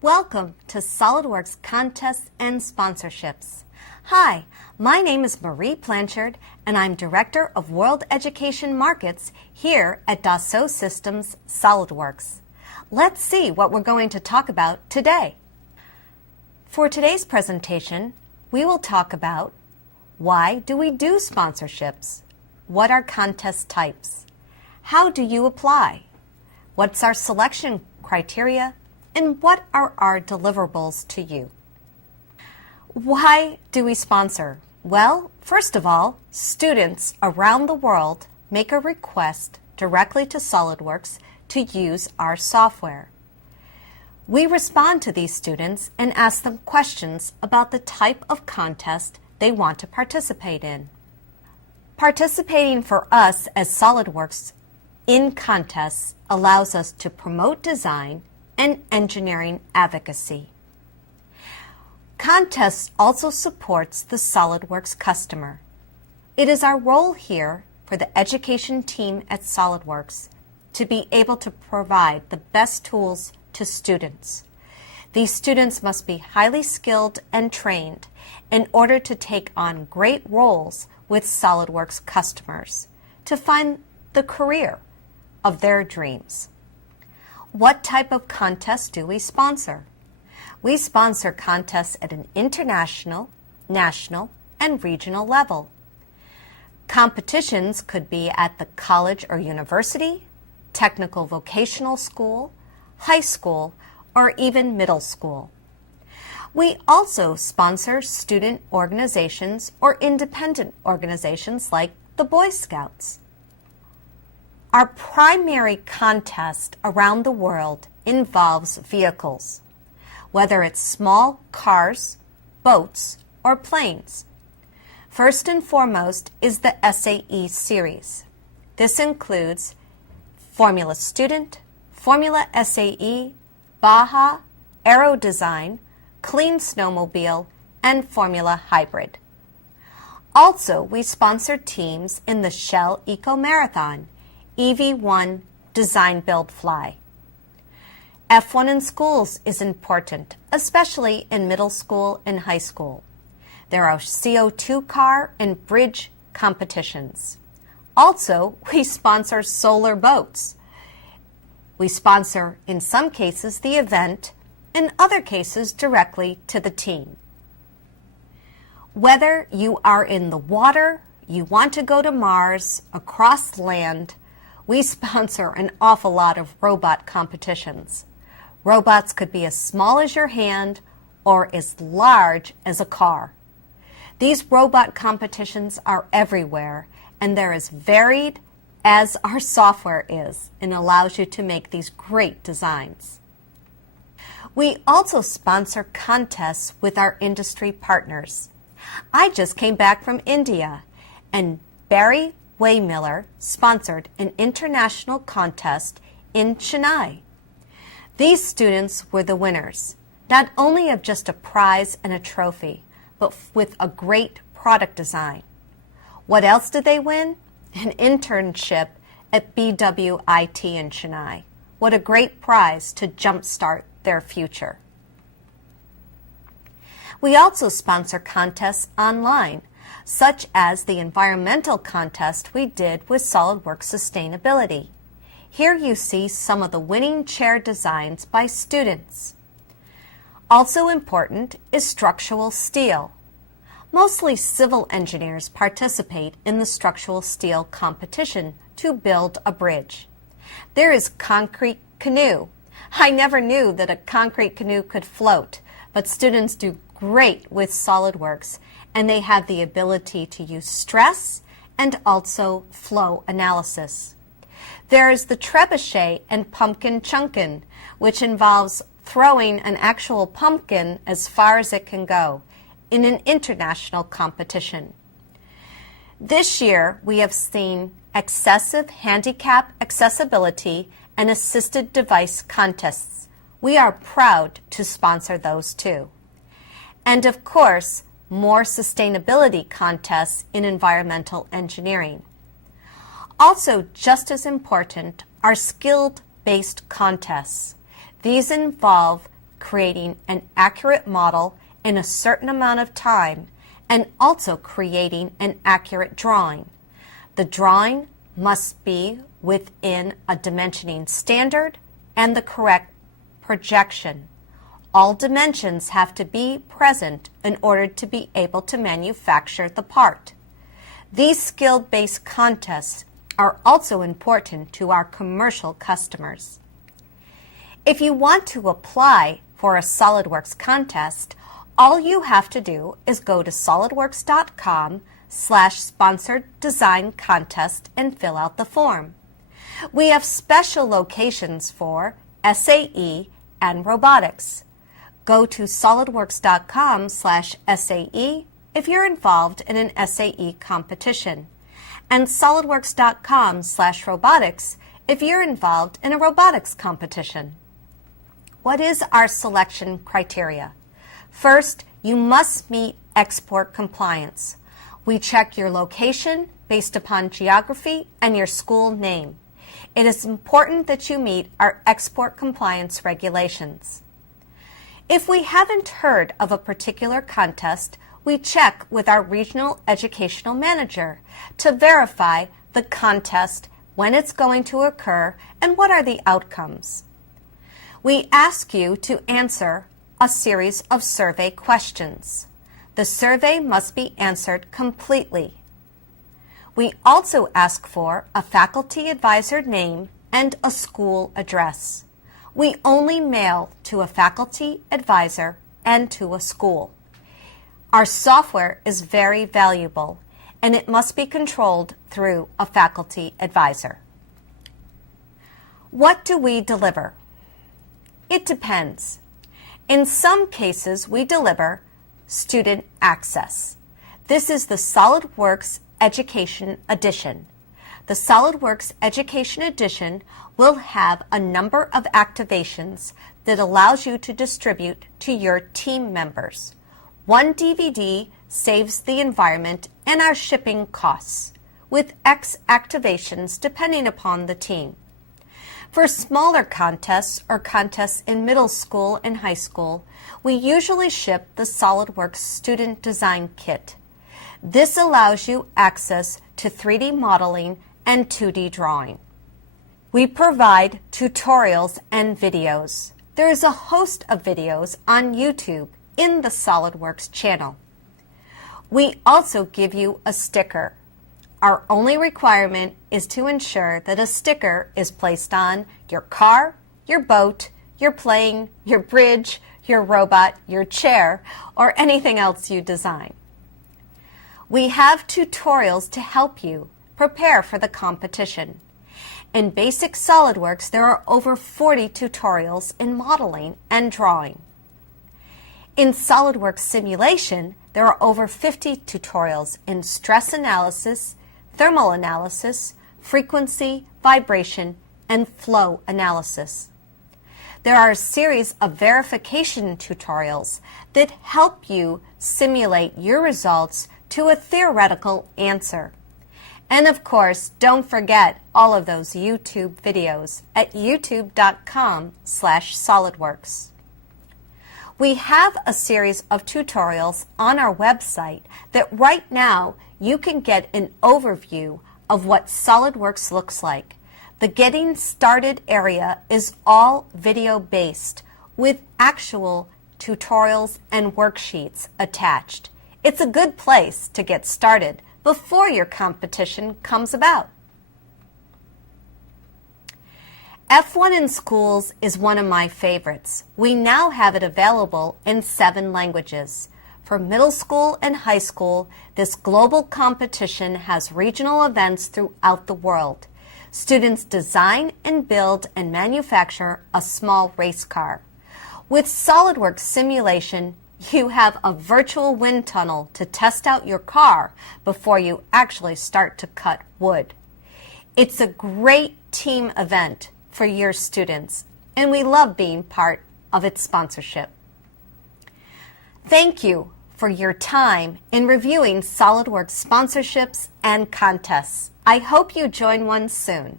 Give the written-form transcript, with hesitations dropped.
Welcome to SOLIDWORKS Contests and Sponsorships. Hi, my name is Marie Blanchard, and I'm Director of World Education Markets here at Dassault Systems SOLIDWORKS. Let's see what we're going to talk about today. For today's presentation, we will talk about why do we do sponsorships? What are contest types? How do you apply? What's our selection criteria? And what are our deliverables to you? Why do we sponsor? Well, first of all, students around the world make a request directly to SOLIDWORKS to use our software. We respond to these students and ask them questions about the type of contest they want to participate in. Participating for us as SOLIDWORKS in contests allows us to promote design and engineering advocacy. Contests also supports the SOLIDWORKS customer. It is our role here for the education team at SOLIDWORKS to be able to provide the best tools to students. These students must be highly skilled and trained in order to take on great roles with SOLIDWORKS customers to find the career of their dreams. What type of contest do we sponsor? We sponsor contests at an international, national, and regional level. Competitions could be at the college or university, technical vocational school, high school, or even middle school. We also sponsor student organizations or independent organizations like the Boy Scouts. Our primary contest around the world involves vehicles, whether it's small cars, boats, or planes. First and foremost is the SAE series. This includes Formula Student, Formula SAE, Baja, Aero Design, Clean Snowmobile, and Formula Hybrid. Also, we sponsor teams in the Shell Eco Marathon, EV1 Design Build Fly. F1 in schools is important, especially in middle school and high school. There are CO2 car and bridge competitions. Also, we sponsor solar boats. We sponsor, in some cases, the event, in other cases, directly to the team. Whether you are in the water, you want to go to Mars, across land, we sponsor an awful lot of robot competitions. Robots could be as small as your hand or as large as a car. These robot competitions are everywhere, and they're as varied as our software is and allows you to make these great designs. We also sponsor contests with our industry partners. I just came back from India, and Barry Waymiller sponsored an international contest in Chennai. These students were the winners, not only of just a prize and a trophy, but with a great product design. What else did they win? An internship at BWIT in Chennai. What a great prize to jumpstart their future. We also sponsor contests online, such as the environmental contest we did with SOLIDWORKS Sustainability. Here you see some of the winning chair designs by students. Also important is structural steel. Mostly civil engineers participate in the structural steel competition to build a bridge. There is concrete canoe. I never knew that a concrete canoe could float, but students do great with SOLIDWORKS, and they have the ability to use stress and also flow analysis. There is the trebuchet and pumpkin chunkin, which involves throwing an actual pumpkin as far as it can go in an international competition. This year, we have seen excessive handicap accessibility and assisted device contests. We are proud to sponsor those too. And of course, more sustainability contests in environmental engineering. Also, just as important are skilled-based contests. These involve creating an accurate model in a certain amount of time, and also creating an accurate drawing. The drawing must be within a dimensioning standard and the correct projection. All dimensions have to be present in order to be able to manufacture the part. These skill-based contests are also important to our commercial customers. If you want to apply for a SOLIDWORKS contest, all you have to do is go to solidworks.com/sponsored design contest and fill out the form. We have special locations for SAE and robotics. Go to solidworks.com/SAE if you're involved in an SAE competition, and solidworks.com/robotics if you're involved in a robotics competition. What is our selection criteria? First, you must meet export compliance. We check your location based upon geography and your school name. It is important that you meet our export compliance regulations. If we haven't heard of a particular contest, we check with our regional educational manager to verify the contest, when it's going to occur, and what are the outcomes. We ask you to answer a series of survey questions. The survey must be answered completely. We also ask for a faculty advisor name and a school address. We only mail to a faculty advisor and to a school. Our software is very valuable, and it must be controlled through a faculty advisor. What do we deliver? It depends. In some cases, we deliver student access. This is the SOLIDWORKS Education Edition. The SOLIDWORKS Education Edition will have a number of activations that allows you to distribute to your team members. One DVD saves the environment and our shipping costs, with X activations depending upon the team. For smaller contests or contests in middle school and high school, we usually ship the SOLIDWORKS Student Design Kit. This allows you access to 3D modeling and 2D drawing. We provide tutorials and videos. There is a host of videos on YouTube in the SOLIDWORKS channel. We also give you a sticker. Our only requirement is to ensure that a sticker is placed on your car, your boat, your plane, your bridge, your robot, your chair, or anything else you design. We have tutorials to help you prepare for the competition. In Basic SOLIDWORKS, there are over 40 tutorials in modeling and drawing. In SOLIDWORKS Simulation, there are over 50 tutorials in stress analysis, thermal analysis, frequency, vibration, and flow analysis. There are a series of verification tutorials that help you simulate your results to a theoretical answer. And of course, don't forget all of those YouTube videos at youtube.com/SOLIDWORKS. We have a series of tutorials on our website that right now you can get an overview of what SOLIDWORKS looks like. The Getting Started area is all video-based with actual tutorials and worksheets attached. It's a good place to get started before your competition comes about. F1 in schools is one of my favorites. We now have it available in 7 languages. For middle school and high school, this global competition has regional events throughout the world. Students design and build and manufacture a small race car. With SOLIDWORKS Simulation, you have a virtual wind tunnel to test out your car before you actually start to cut wood. It's a great team event for your students, and we love being part of its sponsorship. Thank you for your time in reviewing SOLIDWORKS sponsorships and contests. I hope you join one soon.